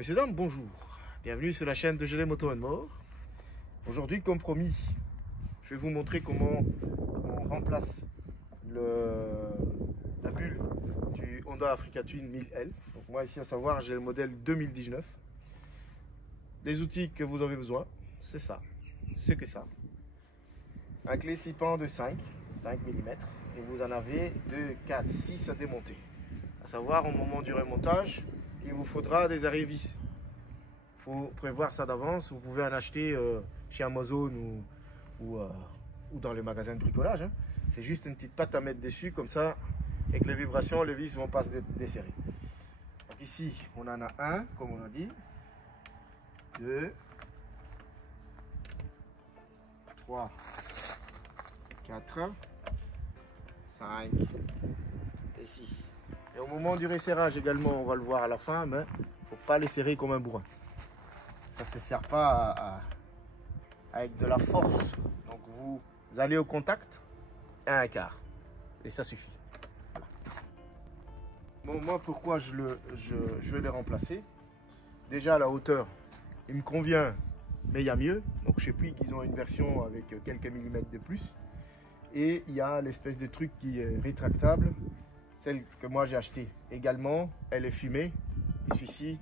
Messieurs, dames, bonjour. Bienvenue sur la chaîne de Gelé Moto & More. Aujourd'hui, comme promis, je vais vous montrer comment on remplace la bulle du Honda Africa Twin 1000L. Donc moi ici, à savoir, j'ai le modèle 2019. Les outils que vous avez besoin, c'est ça. C'est que ça. Un clé 6 pans de 5 mm. Et vous en avez 2, 4, 6 à démonter. À savoir, au moment du remontage, il vous faudra des arrêts vis. Il faut prévoir ça d'avance. Vous pouvez en acheter chez Amazon ou dans les magasins de bricolage. Hein. C'est juste une petite patte à mettre dessus, comme ça, avec les vibrations, les vis ne vont pas se desserrer. Donc ici, on en a un, comme on a dit, 2, 3, 4, 5 et 6. Et au moment du resserrage également, on va le voir à la fin, mais il ne faut pas les serrer comme un bourrin. Ça ne se sert pas avec de la force. Donc vous allez au contact à un quart. Et ça suffit. Voilà. Bon, moi, pourquoi je vais les remplacer? Déjà, la hauteur, il me convient, mais il y a mieux. Donc chez Puig, ils ont une version avec quelques millimètres de plus. Et il y a l'espèce de truc qui est rétractable. Celle que moi j'ai achetée également, elle est fumée. Et celui-ci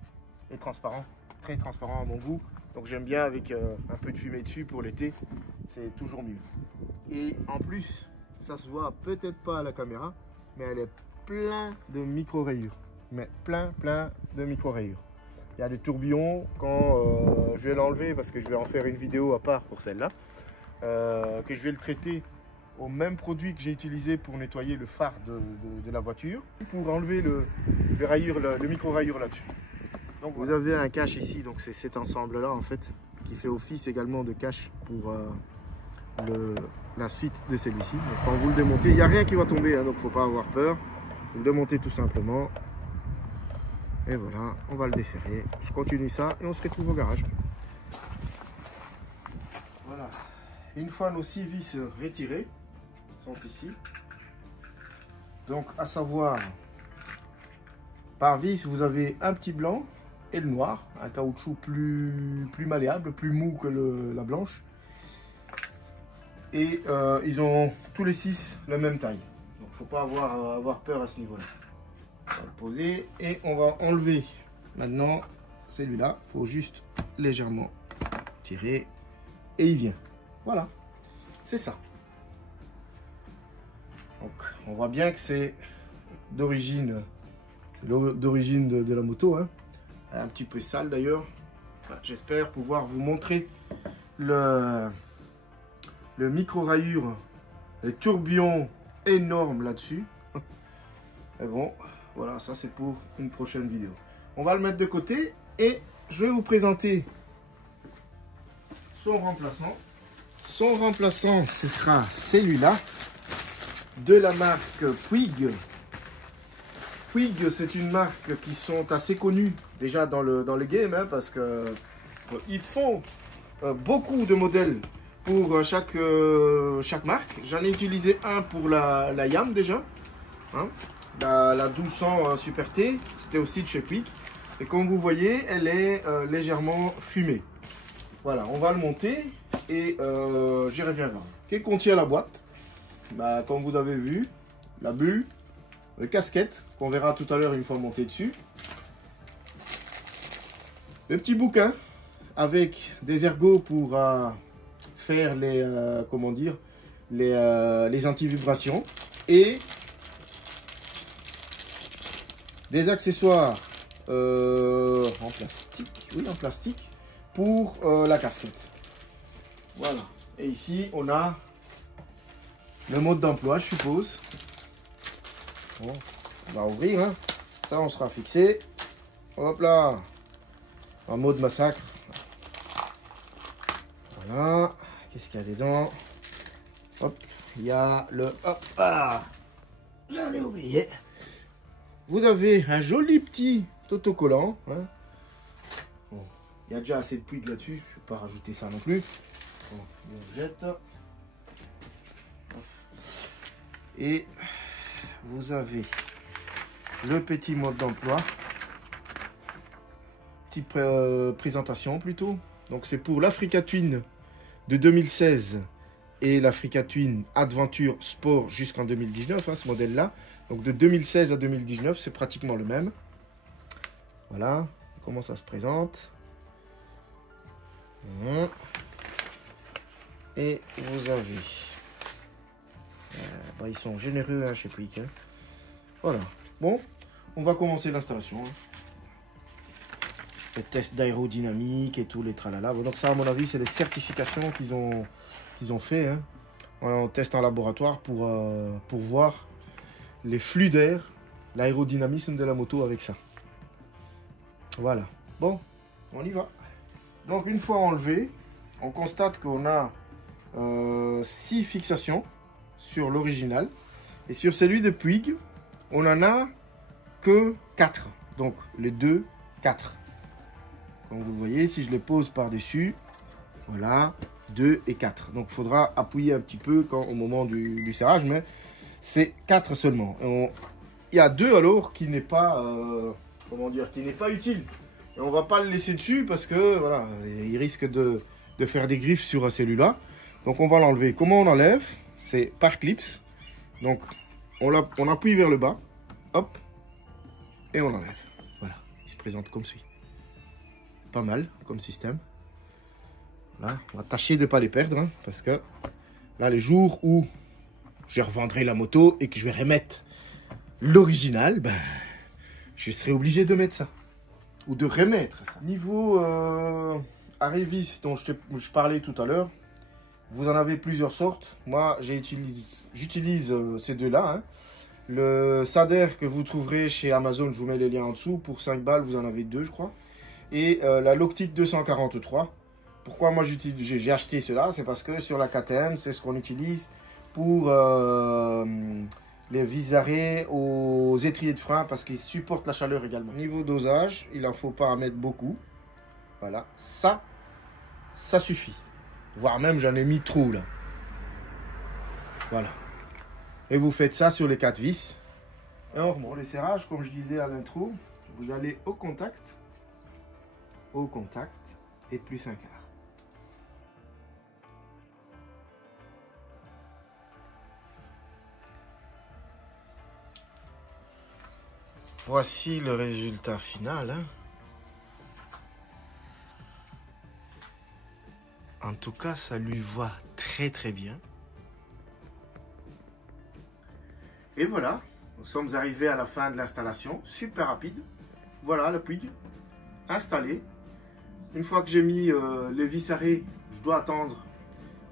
est transparent, très transparent à mon goût. Donc j'aime bien avec un peu de fumée dessus pour l'été, c'est toujours mieux. Et en plus, ça se voit peut-être pas à la caméra, mais elle est plein de micro-rayures. Mais plein de micro-rayures. Il y a des tourbillons, quand je vais l'enlever, parce que je vais en faire une vidéo à part pour celle-là, que je vais le traiter au même produit que j'ai utilisé pour nettoyer le phare de la voiture, pour enlever le micro-rayure là-dessus. Donc vous avez un cache ici, donc c'est cet ensemble-là en fait, qui fait office également de cache pour la suite de celui-ci. Quand vous le démontez, il n'y a rien qui va tomber, hein, donc il ne faut pas avoir peur. Vous le démontez tout simplement. Et voilà, on va le desserrer. Je continue ça et on se retrouve au garage. Voilà. Une fois nos 6 vis retirées, sont ici. Donc à savoir, par vis, vous avez un petit blanc et le noir, un caoutchouc plus malléable, plus mou que la blanche. Et ils ont tous les 6 la même taille. Donc faut pas avoir peur à ce niveau-là. On va le poser et on va enlever maintenant celui-là. Il faut juste légèrement tirer et il vient. Voilà, c'est ça. Donc on voit bien que c'est d'origine de la moto. Hein. Elle est un petit peu sale d'ailleurs. Enfin, j'espère pouvoir vous montrer le micro-rayure, les tourbillons énormes là-dessus. Mais bon, voilà, ça c'est pour une prochaine vidéo. On va le mettre de côté et je vais vous présenter son remplaçant. Son remplaçant, ce sera celui-là de la marque Puig. Puig, c'est une marque qui sont assez connues déjà dans le game, hein, parce que ils font beaucoup de modèles pour chaque marque. J'en ai utilisé un pour la Yam déjà, hein, la 1200 Super T, c'était aussi de chez Puig. Et comme vous voyez, elle est légèrement fumée. Voilà, on va le monter et j'y reviendrai. Qu'est-ce qu'on contient la boîte? Bah, comme vous avez vu, la bulle, le casquette, qu'on verra tout à l'heure une fois monté dessus. Le petit bouquin avec des ergots pour faire les, comment dire, les anti-vibrations. Et des accessoires en plastique, oui, en plastique, pour la casquette. Voilà. Et ici, on a le mode d'emploi, je suppose. Bon, on va ouvrir, hein. Ça, on sera fixé. Hop là, en mode massacre. Voilà. Qu'est-ce qu'il y a dedans? Hop, il y a le... Hop, ah, j'en ai oublié. Vous avez un joli petit autocollant. Hein. Bon, il y a déjà assez de Puig là-dessus. Je ne vais pas rajouter ça non plus. Bon, on jette. Et vous avez le petit mode d'emploi. petite présentation plutôt. Donc c'est pour l'Africa Twin de 2016 et l'Africa Twin Adventure Sport jusqu'en 2019, hein, ce modèle-là. Donc de 2016 à 2019, c'est pratiquement le même. Voilà comment ça se présente. Et vous avez... ils sont généreux hein, chez Puig. Hein. Voilà. Bon, on va commencer l'installation. Hein. Les tests d'aérodynamique et tous les tralala. Bon, donc ça, à mon avis, c'est les certifications qu'ils ont fait. Hein. On teste en laboratoire pour voir les flux d'air, l'aérodynamisme de la moto avec ça. Voilà. Bon, on y va. Donc, une fois enlevé, on constate qu'on a 6 fixations sur l'original. Et sur celui de Puig, on en a que 4. Donc, les 2, 4. Comme vous le voyez, si je les pose par-dessus, voilà, 2 et 4. Donc, il faudra appuyer un petit peu au moment du serrage, mais c'est 4 seulement. Il y a 2 alors qui n'est pas, comment dire, qui n'est pas utile. Et on va pas le laisser dessus parce que, voilà, il risque de faire des griffes sur celui-là. Donc, on va l'enlever. Comment on enlève? C'est par clips. Donc, on appuie vers le bas. Hop. Et on enlève. Voilà. Il se présente comme suit. Pas mal comme système. Là, on va tâcher de ne pas les perdre. Hein, parce que là, les jours où je revendrai la moto et que je vais remettre l'original, ben, je serai obligé de mettre ça. Ou de remettre ça. Niveau arrêt vis dont je parlais tout à l'heure, vous en avez plusieurs sortes. Moi, j'utilise ces deux-là. Hein. Le Sader que vous trouverez chez Amazon, je vous mets les liens en dessous. Pour 5 balles, vous en avez 2, je crois. Et la Loctite 243. Pourquoi moi j'ai acheté cela? C'est parce que sur la KTM, c'est ce qu'on utilise pour les vis arrêts aux étriers de frein parce qu'ils supportent la chaleur également. Niveau dosage, il n'en faut pas en mettre beaucoup. Voilà, ça suffit. Voire même j'en ai mis trop là. Voilà. Et vous faites ça sur les 4 vis. Alors bon, les serrages, comme je disais à l'intro, vous allez au contact et plus un quart. Voici le résultat final. Hein. En tout cas, ça lui va très très bien. Et voilà, nous sommes arrivés à la fin de l'installation. Super rapide. Voilà le Puig installé. Une fois que j'ai mis les vis arrêts, je dois attendre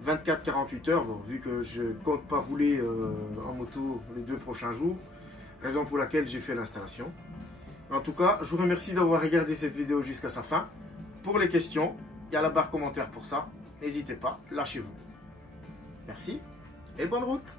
24-48 heures. Bon, vu que je ne compte pas rouler en moto les 2 prochains jours. Raison pour laquelle j'ai fait l'installation. En tout cas, je vous remercie d'avoir regardé cette vidéo jusqu'à sa fin. Pour les questions, il y a la barre commentaire pour ça. N'hésitez pas, lâchez-vous. Merci et bonne route.